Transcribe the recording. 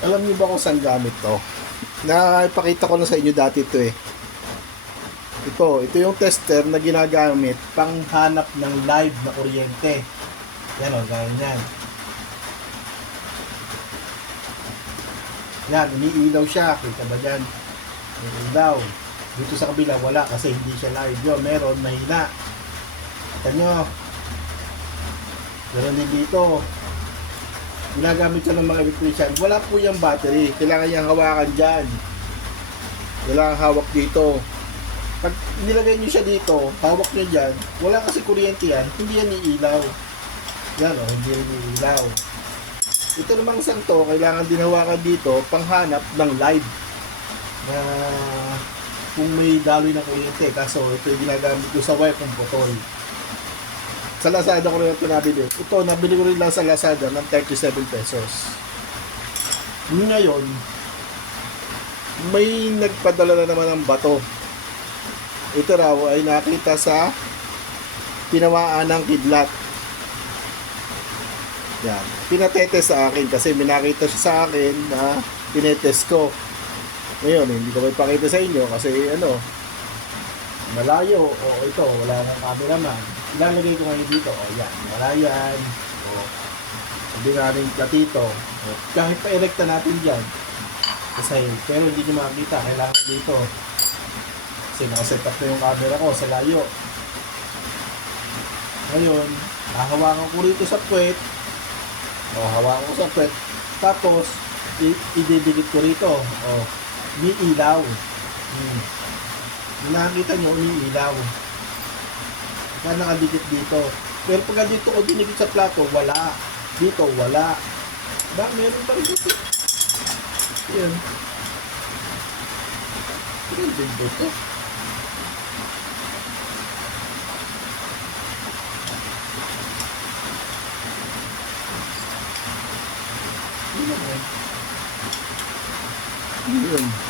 Alam niyo ba kung saan gamit to? Naipakita ko na sa inyo dati ito eh. Ito yung tester na ginagamit panghanap ng live na kuryente. Yan o, gaya yan. Yan, umiilaw siya. Kita ba dyan? Umiilaw. Dito sa kabila, wala kasi hindi siya live. Yun, meron, mahina. Kita nyo. Meron din dito. Ginagamit siya ng mga electrician. Wala po yung battery. Kailangan niyang hawakan dyan. Wala kang hawak dito. Pag nilagay nyo siya dito, hawak nyo dyan, wala kasi kuryente yan, hindi yan iilaw. Yan o, hindi rin iilaw. Ito namang isang to, kailangan din hawakan dito, panghanap ng live. Na kung may daloy ng kuryente, kaso ito yung ginagamit ko sa wire kung putol. Sa Lazada ko rin ito nabili. Ito, nabili ko rin lang sa Lazada ng 37 pesos. Ngayon, may nagpadala na naman ng bato. Ito raw ay nakita sa tinawaan ng kidlat. Yan. Pinatest sa akin kasi minakita siya sa akin na tinetest ko. Ngayon, hindi ko may pakita sa inyo kasi malayo. O ito, wala nang cameraman. Ilalagay ko ngayon dito. O yan, wala yan. O, hindi natin platito. O, kahit pa-erecta natin dyan. Kasi, pero hindi nyo makikita. Kailangan dito. Kasi nakaset up na yung camera ko sa layo. Ngayon, hahawakan ko rito sa puwet. O, hawakan ko sa puwet. Tapos, ididikit ko rito. O, umiilaw. Nakakita nyo, umiilaw. Kaya nakadikit dito. Pero pag dito ko dinikit sa plato, wala. Dito, wala. Meron pa rin dito. Yan. Yan din dito. Yun.